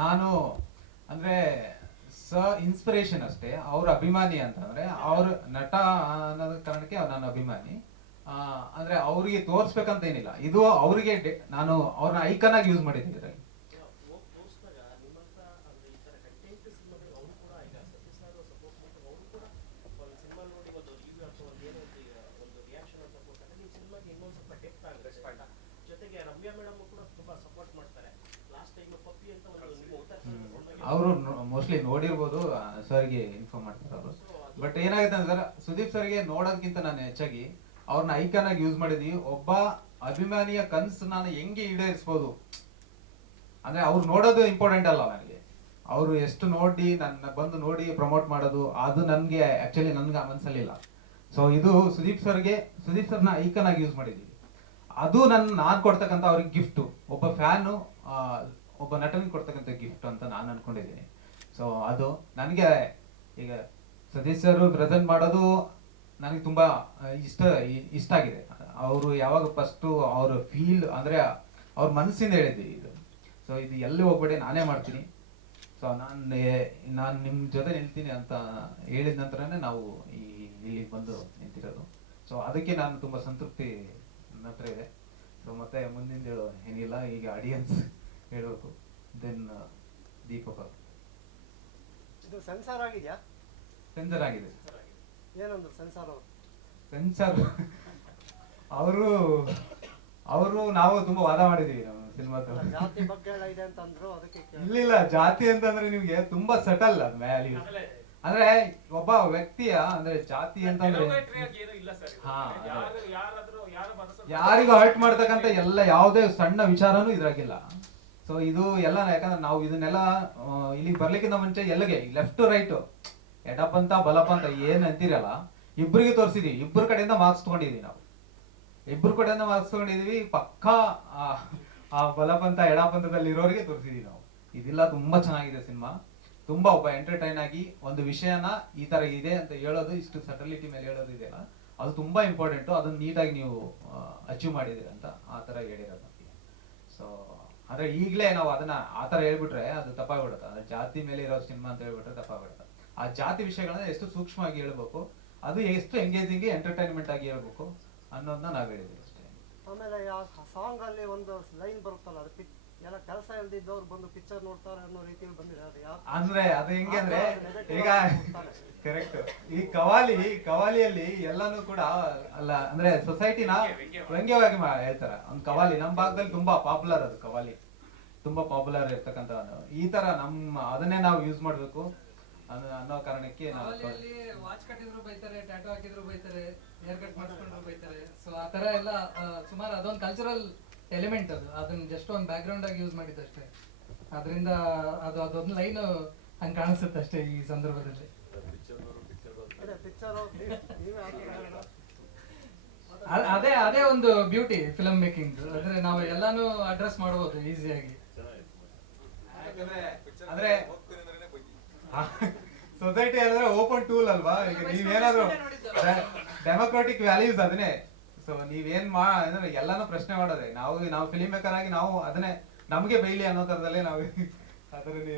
ನಾನು ಅಂದ್ರೆ ಸ ಇನ್ಸ್ಪಿರೇಷನ್ ಅಷ್ಟೇ, ಅವ್ರ ಅಭಿಮಾನಿ ಅಂತಂದ್ರೆ ಅವ್ರ ನಟ ಅನ್ನೋದ ಕಾರಣಕ್ಕೆ ನನ್ನ ಅಭಿಮಾನಿ. ಅಂದ್ರೆ ಅವ್ರಿಗೆ ತೋರ್ಸ್ಬೇಕಂತ ಏನಿಲ್ಲ, ಇದು ಅವರಿಗೆ ನಾನು ಅವ್ರನ್ನ ಐಕನ್ ಆಗಿ ಯೂಸ್ ಮಾಡಿದ್ದೀನಿ ಇದ್ರಲ್ಲಿ. ಜೊತೆಗೆ ರಮ್ಯಾ ಮೇಡಮ್ ಕೂಡ ತುಂಬಾ ಸಪೋರ್ಟ್ ಮಾಡ್ತಾರೆ ಲಾಸ್ಟ್ ಟೈಮ್ ಪಪ್ಪಿ ಅಂತ ಒಂದು ನಿಮ್ಮ ಉತ್ತರ ಅವರು ಮೋಸ್ಟ್ಲಿ ನೋಡಿರ್ಬೋದು ಸರ್ಗೆ ಇನ್ಫಾರ್ಮ್ ಮಾಡ್ತಾರೆ ಅವರು ಬಟ್ ಏನಾಗುತ್ತೆ ಸರ್ ಸುದೀಪ್ ಸರ್ಗೆ ನೋಡೋದಕ್ಕಿಂತ ನಾನು ಹೆಚ್ಚಾಗಿ ಅವ್ರನ್ನ ಐಕಾನ್ ಆಗಿ ಯೂಸ್ ಮಾಡಿದೀವಿ ಒಬ್ಬ ಅಭಿಮಾನಿಯ ಕನ್ಸು ನಾನು ಹೆಂಗೆ ಈಡೇರಿಸ್ಬೋದು? ಅಂದ್ರೆ ಅವ್ರು ನೋಡೋದು ಇಂಪಾರ್ಟೆಂಟ್ ಅಲ್ಲ ನನಗೆ. ಅವರು ಎಷ್ಟು ನೋಡಿ, ನನ್ನ ಬಂದು ನೋಡಿ ಪ್ರಮೋಟ್ ಮಾಡೋದು, ಅದು ನನಗೆ ಆಕ್ಚುಲಿ ನನ್ಗೆ ಮನ್ಸಲ್ಲಿಲ್ಲ ಸೊ ಇದು ಸುದೀಪ್ ಸರ್ಗೆ, ಸುದೀಪ್ ಸರ್ನ ಐಕನ್ ಆಗಿ ಯೂಸ್ ಮಾಡಿದ್ದೀವಿ ಅದು ನನ್ನ ನಾನು ಕೊಡ್ತಕ್ಕಂಥ ಅವ್ರಿಗೆ ಗಿಫ್ಟು ಒಬ್ಬ ಫ್ಯಾನು ಒಬ್ಬ ನಟನಿಗೆ ಕೊಡ್ತಕ್ಕಂಥ ಗಿಫ್ಟ್ ಅಂತ ನಾನು ಅನ್ಕೊಂಡಿದ್ದೀನಿ. ಸೊ ಅದು ನನಗೆ ಈಗ ಸದಸ್ಯರು ಪ್ರೆಸೆಂಟ್ ಮಾಡೋದು ನನಗೆ ತುಂಬ ಇಷ್ಟ ಇಷ್ಟ ಆಗಿದೆ. ಅವರು ಯಾವಾಗ ಫಸ್ಟು ಅವ್ರ ಫೀಲ್ ಅಂದರೆ ಅವ್ರ ಮನಸ್ಸಿಂದ ಹೇಳಿದ್ವಿ ಇದು. ಸೊ ಇದು ಎಲ್ಲಿ ಹೋಗ್ಬೇಡಿ, ನಾನೇ ಮಾಡ್ತೀನಿ. ಸೊ ನಾನು ನಾನು ನಿಮ್ಮ ಜೊತೆ ನಿಲ್ತೀನಿ ಅಂತ ಹೇಳಿದ ನಂತರನೇ ನಾವು ಈ, ಇಲ್ಲಿಗೆ ಬಂದು ನಿಂತಿರೋದು. ಸೊ ಅದಕ್ಕೆ ನಾನು ತುಂಬ ಸಂತೃಪ್ತಿ ನನ್ನ ಹತ್ರ ಇದೆ. ಸೊ ಮತ್ತೆ ಮುಂದಿನ ಏನಿಲ್ಲ, ಈಗ ಆಡಿಯನ್ಸ್ ಹೇಳಬೇಕು ದೆನ್ ದೀಪಕ. ಅವರು ಇದು ಸೆನ್ಸಾರ್ ಆಗಿದೆಯಾ? ಸೆನ್ಸರ್ ಆಗಿದೆ. ಏನೊಂದು ಸೆನ್ಸಾರ್ ಅವರು ಸೆನ್ಸರ್ ಅವರು ಅವರು ನಾವು ತುಂಬಾ ವಾದ ಮಾಡಿದೀವಿ ನಮ್ಮ ಸಿನಿಮಾದ ಜಾತಿ ಬಗ್ಗೆ ಎಲ್ಲ ಇದೆ ಅಂತ ಅಂದ್ರು ಅದಕ್ಕೆ ಕೇಳ್ದೆ. ಇಲ್ಲ ಜಾತಿ ಅಂತಂದ್ರೆ ನಿಮ್ಗೆ ತುಂಬಾ ಸಟಲ್ ವ್ಯಾಲ್ಯೂ ಅಂದ್ರೆ ಒಬ್ಬ ವ್ಯಕ್ತಿಯ ಅಂದ್ರೆ ಜಾತಿ ಅಂತಂದ್ರೆ ಏನು ಇಲ್ಲ ಸರ್ ಹಾ, ಅದೇ. ಯಾರು. ಯಾರಾದ್ರೂ ಯಾರು ಮನಸ್ಸು ಯಾರಿಗೂ ಹರ್ಟ್ ಮಾಡ್ತಕ್ಕಂತ ಎಲ್ಲ ಯಾವುದೇ ಸಣ್ಣ ವಿಚಾರನೂ ಇದ್ರಾಗಿಲ್ಲ. ಸೊ ಇದು ಎಲ್ಲ ಯಾಕಂದ್ರೆ ನಾವು ಇದನ್ನೆಲ್ಲ ಇಲ್ಲಿ ಬರ್ಲಿಕ್ಕಿಂತ ಮುಂಚೆ ಎಲ್ಲಿಗೆ ಲೆಫ್ಟ್ ಟು ರೈಟ್ ಎಡಪಂತ ಬಲಪಂತ ಏನ್ ಅಂತೀರಲ್ಲ ಇಬ್ಬರಿಗೆ ತೋರಿಸಿದೀವಿ. ಇಬ್ಬರ ಕಡೆಯಿಂದ ಮಾರ್ಕ್ಸ್ ತಗೊಂಡಿದೀವಿ ನಾವು. ಇಬ್ಬರ ಕಡೆಯಿಂದ ಮಾರ್ಕ್ಸ್ ತಗೊಂಡಿದೀವಿ ಪಕ್ಕಾ ಆ, ಬಲಪಂತ ಎಡಪಂಥದಲ್ಲಿ ಇರೋರಿಗೆ ತೋರಿಸಿದೀವಿ ನಾವು. ಇದೆಲ್ಲ ತುಂಬಾ ಚೆನ್ನಾಗಿದೆ ಸಿನಿಮಾ. ತುಂಬಾ ಒಬ್ಬ ಎಂಟರ್ಟೈನ್ ಆಗಿ ಒಂದು ವಿಷಯನ ಈ ತರ ಇದೆ ಅಂತ ಹೇಳೋದು ಇಷ್ಟು ಸಟಲಿಟಿ ಮೇಲೆ ಹೇಳೋದು ಇದೆಯಲ್ಲ ಅದು ತುಂಬಾ ಇಂಪಾರ್ಟೆಂಟ್ ಅದನ್ನ ನೀಟಾಗಿ ನೀವು ಅಚೀವ್ ಮಾಡಿದಿರ ಅಂತ ಆ ತರ ಹೇಳಿರೋದು ಸೊ ಆದ್ರೆ ಈಗಲೇ ನಾವು ಅದನ್ನ ಆ ಥರ ಹೇಳ್ಬಿಟ್ರೆ ಅದು ತಪ್ಪಾಗ್ಬಿಡುತ್ತೆ. ಅದು ಜಾತಿ ಮೇಲೆ ಇರೋ ಸಿನಿಮಾ ಅಂತ ಹೇಳ್ಬಿಟ್ರೆ ತಪ್ಪಾಗ್ಬಿಡುತ್ತೆ. ಆ ಜಾತಿ ವಿಷಯಗಳನ್ನ ಎಷ್ಟು ಸೂಕ್ಷ್ಮವಾಗಿ ಹೇಳ್ಬೇಕು, ಅದು ಎಷ್ಟು ಎಂಗೇಜಿಂಗ್ ಎಂಟರ್ಟೈನ್ಮೆಂಟ್ ಆಗಿ ಹೇಳ್ಬೇಕು ಅನ್ನೋದನ್ನ ನಾವ್ ಹೇಳಿದ್ವಿ ಅಷ್ಟೇ. ಆಮೇಲೆ ಸಾಂಗ್ ಅಲ್ಲಿ ಒಂದು ಲೈನ್ ಬರುತ್ತಲ್ಲ, ಅದು ಎಲ್ಲ ಕೆಲಸ ಇಲ್ದಿದ್ದವ್ರು ಬಂದು ಪಿಕ್ಚರ್ ನೋಡ್ತಾರೆ ಅನ್ನೋ ರೀತಿಯಲ್ಲಿ ಬಂದಿದೆ ಅದು ಯಾವ ಅಂದ್ರೆ ಅದು ಹೆಂಗೆ ಅಂದ್ರೆ ಈಗ ಕರೆಕ್ಟ್ ಈ ಕವಾಲಿ ಕವಾಲಿಯಲ್ಲಿ ಎಲ್ಲಾನು ಕೂಡ ಅಲ್ಲ ಅಂದ್ರೆ ಸೊಸೈಟಿನ ವ್ಯಂಗ್ಯವಾಗಿ ಹೇಳ್ತಾರೆ. ಒಂದು ಕವಾಲಿ ನಮ್ಮ ಭಾಗದಲ್ಲಿ ತುಂಬಾ ಪಾಪ್ಯುಲರ್ ಅದು ಕವಾಲಿ. ತುಂಬಾ ಪಾಪ್ಯುಲರ್ ಇರ್ತಕ್ಕಂಥ ಈ ತರ ನಮ್ಮ ಅದನ್ನೇ ನಾವು ಯೂಸ್ ಮಾಡ್ಬೇಕು ಅನ್ನೋ ಕಾರಣಕ್ಕೆ ನಾವು ವಾಚ್ ಕಟ್ಟಿದ್ರು ಬೈತಾರೆ ಟ್ಯಾಟೂ ಹಾಕಿದ್ರು ಬೈತಾರೆ ಹೇರ್ ಕಟ್ ಮಾಡಿಸ್ಕೊಂಡ್ರು ಬೈತಾರೆ. ಸೊ ಆ ತರ ಎಲ್ಲ ಆ, ಸುಮಾರು ಅದೊಂದು ಕಲ್ಚರಲ್ ಎಲಿಮೆಂಟ್ ಅದು. ಅದನ್ನ ಜಸ್ಟ್ ಒಂದು ಬ್ಯಾಕ್ ಗ್ರೌಂಡ್ ಆಗಿ ಯೂಸ್ ಮಾಡಿದ್ದಷ್ಟೇ. ಅದರಿಂದ ಅದು ಅದೊಂದು ಲೈನ್ ಹಂಗೆ ಕಾಣಿಸುತ್ತೆ ಅಷ್ಟೇ ಈ ಸಂದರ್ಭದಲ್ಲಿ. ಅದೇ ಅದೇ ಅದೇ ಒಂದು ಬ್ಯೂಟಿ ಫಿಲಮ್ ಮೇಕಿಂಗ್ ಅಂದ್ರೆ ನಾವು ಎಲ್ಲಾನು ಅಡ್ರೆಸ್ ಮಾಡಬಹುದು ಈಸಿಯಾಗಿ ಅಂದ್ರೆ ಸೊಸೈಟಿ ಅಂದ್ರೆ ಓಪನ್ ಟೂಲ್ ಅಲ್ವಾ? ಈಗ ನೀವೇನಾದ್ರು ಡೆಮೋಕ್ರಾಟಿಕ್ ವ್ಯಾಲ್ಯೂಸ್ ಅದನ್ನೇ. ಸೊ ನೀವೇನ್ ಮಾ, ಅಂದ್ರೆ ಎಲ್ಲಾನು ಪ್ರಶ್ನೆ ಮಾಡೋದೆ ನಾವು ನಾವು ಫಿಲಿಮ್ ಮೇಕರ್ ಆಗಿ ನಾವು ಅದನ್ನೇ, ನಮ್ಗೆ ಬೈಲಿ ಅನ್ನೋ ತರದಲ್ಲೇ ನಾವು ಅದರಲ್ಲಿ